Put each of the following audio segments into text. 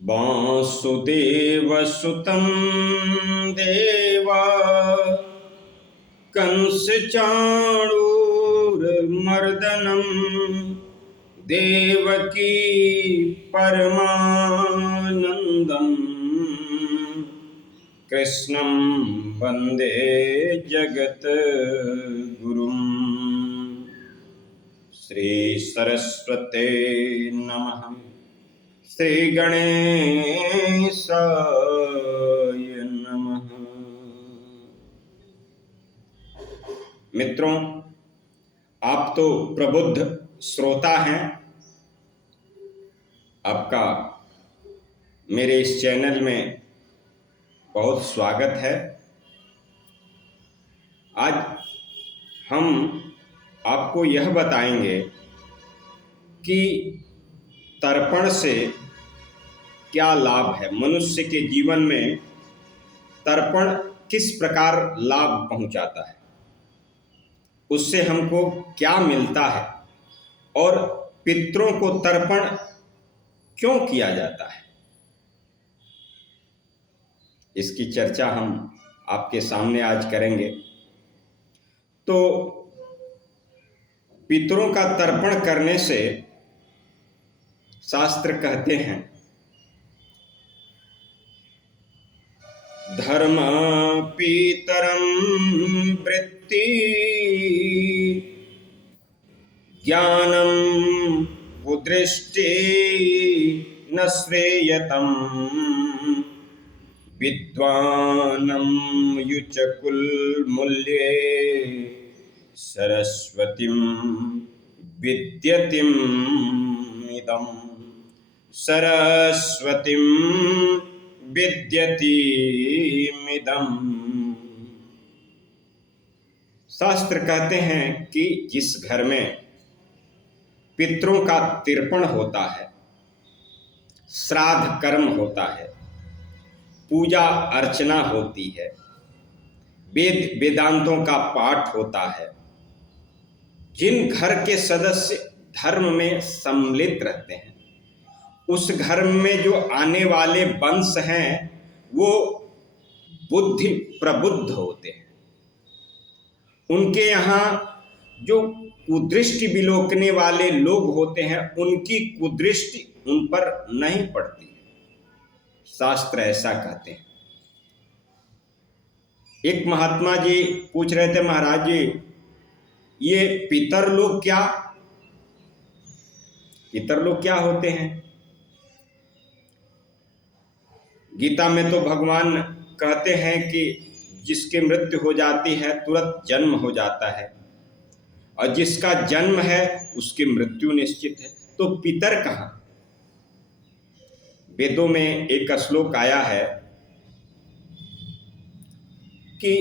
वासुदेवसुतं देवा कंसचाणूरमर्दनं देवकी परमानन्दं कृष्णं वन्दे जगद्गुरुम्। श्री सरस्वते नमः। श्री गणेशाय नमः। मित्रों, आप तो प्रबुद्ध श्रोता हैं। आपका मेरे इस चैनल में बहुत स्वागत है। आज हम आपको यह बताएंगे कि तर्पण से क्या लाभ है। मनुष्य के जीवन में तर्पण किस प्रकार लाभ पहुंचाता है, उससे हमको क्या मिलता है और पितरों को तर्पण क्यों किया जाता है, इसकी चर्चा हम आपके सामने आज करेंगे। तो पितरों का तर्पण करने से शास्त्र कहते हैं, धर्म पितरम वृत्ति ज्ञानम कुदृष्टि न श्रेयतम विद्वानं युचकुल मूल्ये सरस्वतीं विद्यतिम् इदं सरस्वतीं विद्यतिमिदम्। शास्त्र कहते हैं कि जिस घर में पितरों का तर्पण होता है, श्राद्ध कर्म होता है, पूजा अर्चना होती है, वेद वेदांतों का पाठ होता है, जिन घर के सदस्य धर्म में सम्मिलित रहते हैं, उस घर में जो आने वाले वंश हैं वो बुद्धि प्रबुद्ध होते हैं। उनके यहाँ जो कुदृष्टि बिलोकने वाले लोग होते हैं, उनकी कुदृष्टि उन पर नहीं पड़ती। शास्त्र ऐसा कहते हैं। एक महात्मा जी पूछ रहे थे, महाराज जी ये पितर लोग क्या होते हैं? गीता में तो भगवान कहते हैं कि जिसकी मृत्यु हो जाती है तुरंत जन्म हो जाता है, और जिसका जन्म है उसकी मृत्यु निश्चित है। तो पितर कहाँ? वेदों में एक श्लोक आया है कि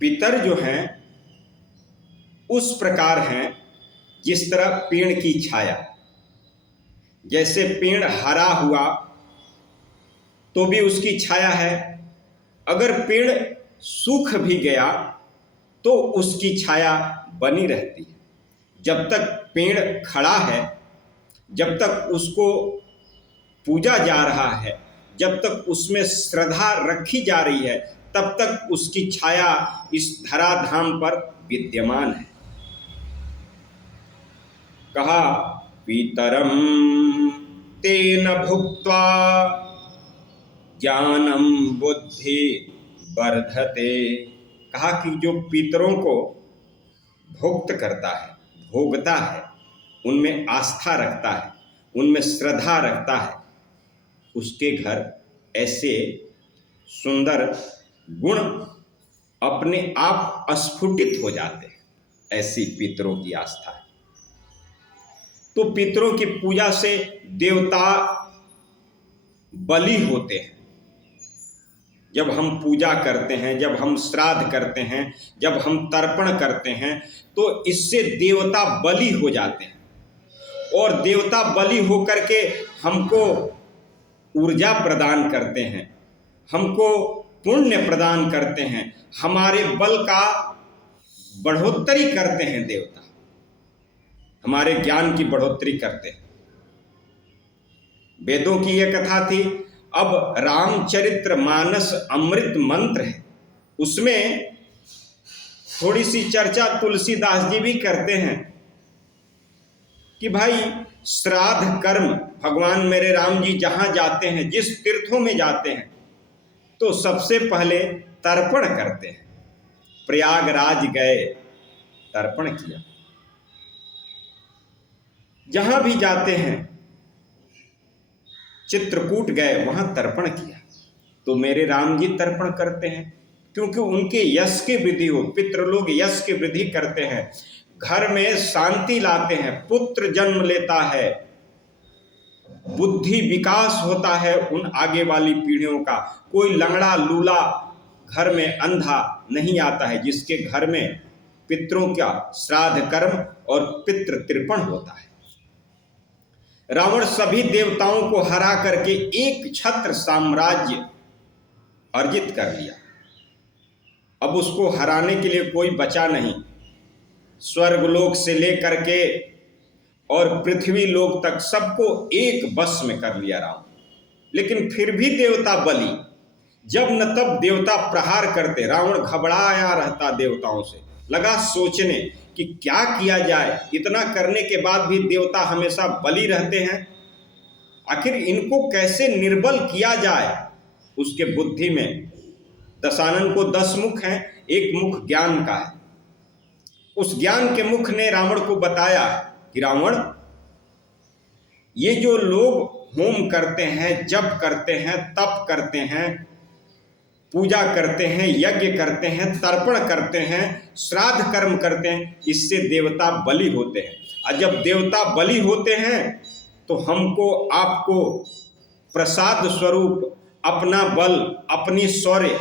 पितर जो हैं उस प्रकार हैं जिस तरह पेड़ की छाया। जैसे पेड़ हरा हुआ तो भी उसकी छाया है, अगर पेड़ सूख भी गया तो उसकी छाया बनी रहती है। जब तक पेड़ खड़ा है, जब तक उसको पूजा जा रहा है, जब तक उसमें श्रद्धा रखी जा रही है, तब तक उसकी छाया इस धराधाम पर विद्यमान है। कहा पितरम तेन भुक्त्वा ज्ञानम बुद्धि वर्धते। कहा कि जो पितरों को भुक्त करता है, भोगता है, उनमें आस्था रखता है, उनमें श्रद्धा रखता है, उसके घर ऐसे सुंदर गुण अपने आप स्फुटित हो जाते हैं। ऐसी पितरों की आस्था है। तो पितरों की पूजा से देवता बलि होते हैं। जब हम पूजा करते हैं, जब हम श्राद्ध करते हैं, जब हम तर्पण करते हैं, तो इससे देवता बलि हो जाते हैं, और देवता बलि होकर के हमको ऊर्जा प्रदान करते हैं, हमको पुण्य प्रदान करते हैं, हमारे बल का बढ़ोतरी करते हैं। देवता हमारे ज्ञान की बढ़ोतरी करते हैं। वेदों की यह कथा थी। अब रामचरित्र मानस अमृत मंत्र है, उसमें थोड़ी सी चर्चा तुलसीदास जी भी करते हैं कि भाई श्राद्ध कर्म भगवान मेरे राम जी जहां जाते हैं, जिस तीर्थों में जाते हैं, तो सबसे पहले तर्पण करते हैं। प्रयागराज गए, तर्पण किया। जहां भी जाते हैं, चित्रकूट गए, वहां तर्पण किया। तो मेरे राम जी तर्पण करते हैं क्योंकि उनके यश की वृद्धि हो। पितृ लोग यश की वृद्धि करते हैं, घर में शांति लाते हैं, पुत्र जन्म लेता है, बुद्धि विकास होता है उन आगे वाली पीढ़ियों का। कोई लंगड़ा लूला घर में अंधा नहीं आता है, जिसके घर में पितरों का श्राद्ध कर्म और पितृ तर्पण होता है। रावण सभी देवताओं को हरा करके एक छत्र साम्राज्य अर्जित कर लिया। अब उसको हराने के लिए कोई बचा नहीं। स्वर्गलोक से लेकर के और पृथ्वी लोक तक सबको एक बस में कर लिया राम। लेकिन फिर भी देवता बलि, जब न तब देवता प्रहार करते। रावण घबराया रहता, देवताओं से लगा सोचने कि क्या किया जाए। इतना करने के बाद भी देवता हमेशा बलि रहते हैं, आखिर इनको कैसे निर्बल किया जाए। उसके बुद्धि में, दशानन को 10 मुख हैं, एक मुख ज्ञान का है। उस ज्ञान के मुख ने रावण को बताया कि रावण, ये जो लोग होम करते हैं, जप करते हैं, तप करते हैं, पूजा करते हैं, यज्ञ करते हैं, तर्पण करते हैं, श्राद्ध कर्म करते हैं, इससे देवता बलि होते हैं। और जब देवता बलि होते हैं तो हमको आपको प्रसाद स्वरूप अपना बल, अपनी शौर्य,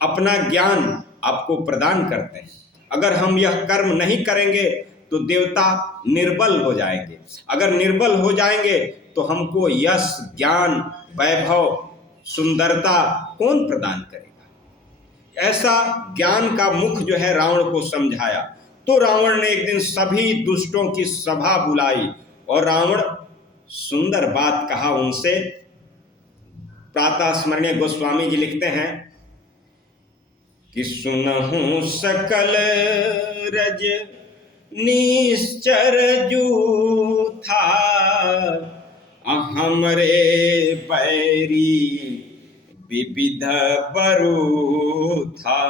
अपना ज्ञान आपको प्रदान करते हैं। अगर हम यह कर्म नहीं करेंगे तो देवता निर्बल हो जाएंगे। अगर निर्बल हो जाएंगे तो हमको यश, ज्ञान, वैभव, सुंदरता कौन प्रदान करेगा। ऐसा ज्ञान का मुख जो है रावण को समझाया। तो रावण ने एक दिन सभी दुष्टों की सभा बुलाई और रावण सुंदर बात कहा उनसे। प्रातः स्मरणीय गोस्वामी जी लिखते हैं कि सुनहु सकल रज निश्चर जूथा, हमरे बैरी विविध बरू था।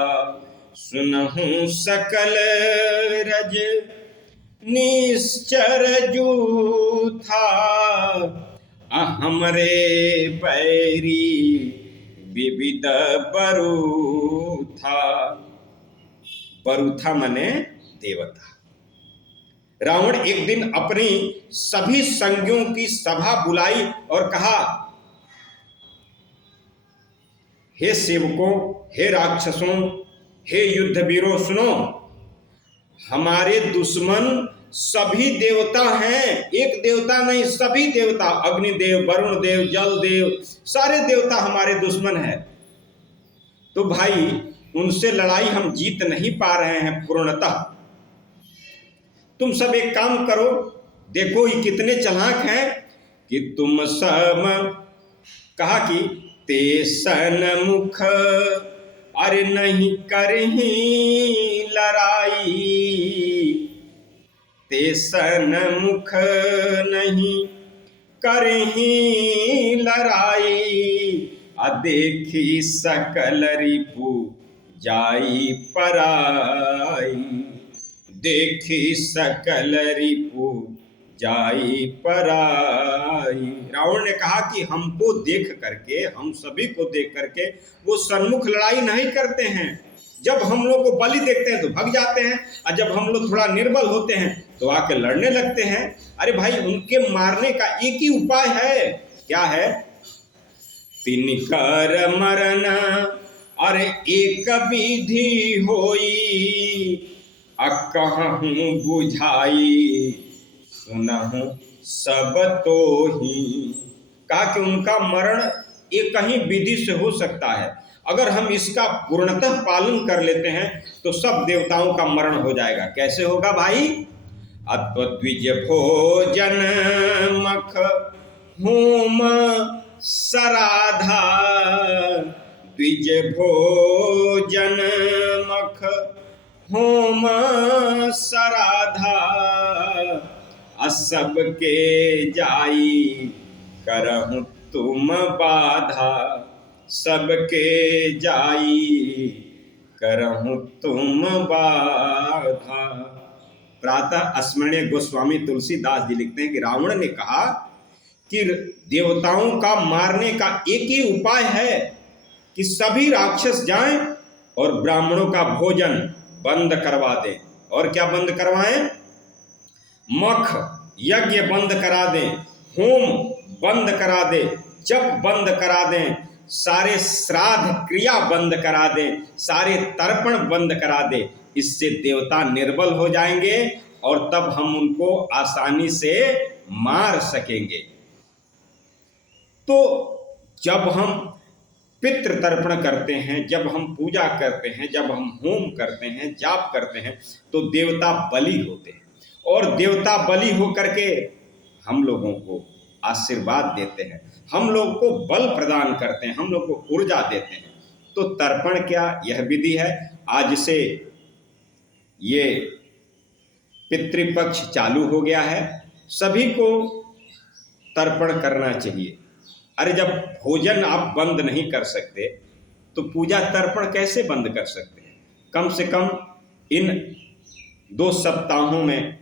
सुनहु सकल रज निश्चर जूथा, हमरे बैरी विविध बरूथा। बरूथा माने देवता। रावण एक दिन अपनी सभी संगियों की सभा बुलाई और कहा, हे सेवकों, हे राक्षसों, हे युद्धवीरों, सुनो, हमारे दुश्मन सभी देवता हैं। एक देवता नहीं, सभी देवता, अग्निदेव, वरुण देव, जल देव, सारे देवता हमारे दुश्मन हैं। तो भाई उनसे लड़ाई हम जीत नहीं पा रहे हैं पूर्णतः। तुम सब एक काम करो, देखो ये कितने चालाक हैं कि तुम सब, कहा कि तेसन मुख अरे नहीं करही लड़ाई, तेसन मुख नहीं करही लड़ाई, देखी सकल रिपु जाई पराई, देखी सकल रिपु जाई पराई। रावण ने कहा कि हमको देख करके, हम सभी को देख करके वो सन्मुख लड़ाई नहीं करते हैं। जब हम लोग को बलि देखते हैं तो भाग जाते हैं, और जब हम लोग थोड़ा निर्बल होते हैं तो आके लड़ने लगते हैं। अरे भाई, उनके मारने का एक ही उपाय है। क्या है? तिनकर मरना अरे एक विधि होई, कहूँ बुझाई सुनहु सब तो ही। कहा कि उनका मरण एक ही विधि से हो सकता है। अगर हम इसका पूर्णतः पालन कर लेते हैं तो सब देवताओं का मरण हो जाएगा। कैसे होगा भाई? अद्विज भोजन मख होम सराधा द्विज भोजन मख होम सराधा असब के जाई करहु तुम बाधा सबके जाई करहु तुम बाधा। प्रातः स्मरणीय गोस्वामी तुलसीदास जी लिखते हैं कि रावण ने कहा कि देवताओं का मारने का एक ही उपाय है कि सभी राक्षस जाएं और ब्राह्मणों का भोजन बंद करवा दें। और क्या बंद करवाएं? मख यज्ञ बंद करा दें, होम बंद करा दें, जप बंद करा दें, सारे श्राद्ध क्रिया बंद करा दें, सारे तर्पण बंद करा दें। इससे देवता निर्बल हो जाएंगे और तब हम उनको आसानी से मार सकेंगे। तो जब हम पितृ तर्पण करते हैं, जब हम पूजा करते हैं, जब हम होम करते हैं, जाप करते हैं, तो देवता बलि होते हैं और देवता बलि होकर के हम लोगों को आशीर्वाद देते हैं, हम लोग को बल प्रदान करते हैं, हम लोग को ऊर्जा देते हैं। तो तर्पण क्या, यह विधि है। आज से ये पितृपक्ष चालू हो गया है, सभी को तर्पण करना चाहिए। अरे जब भोजन आप बंद नहीं कर सकते तो पूजा तर्पण कैसे बंद कर सकते हैं? कम से कम इन 2 सप्ताहों में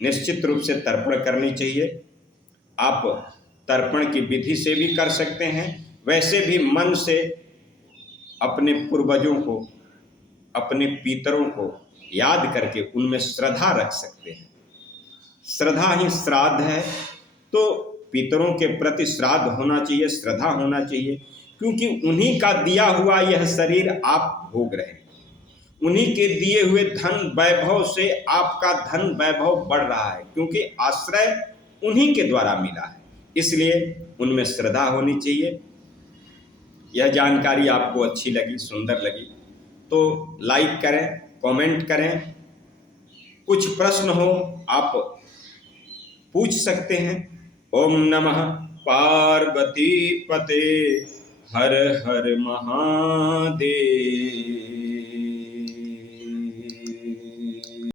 निश्चित रूप से तर्पण करनी चाहिए। आप तर्पण की विधि से भी कर सकते हैं, वैसे भी मन से अपने पूर्वजों को, अपने पितरों को याद करके उनमें श्रद्धा रख सकते हैं। श्रद्धा ही श्राद्ध है, तो पितरों के प्रति श्राद्ध होना चाहिए, श्रद्धा होना चाहिए, क्योंकि उन्हीं का दिया हुआ यह शरीर आप भोग रहे हैं, उन्हीं के दिए हुए धन वैभव से आपका धन वैभव बढ़ रहा है, क्योंकि आश्रय उन्हीं के द्वारा मिला है, इसलिए उनमें श्रद्धा होनी चाहिए। यह जानकारी आपको अच्छी लगी, सुंदर लगी तो लाइक करें, कमेंट करें। कुछ प्रश्न हो आप पूछ सकते हैं। ओम नमः पार्वती पते हर हर महादेव।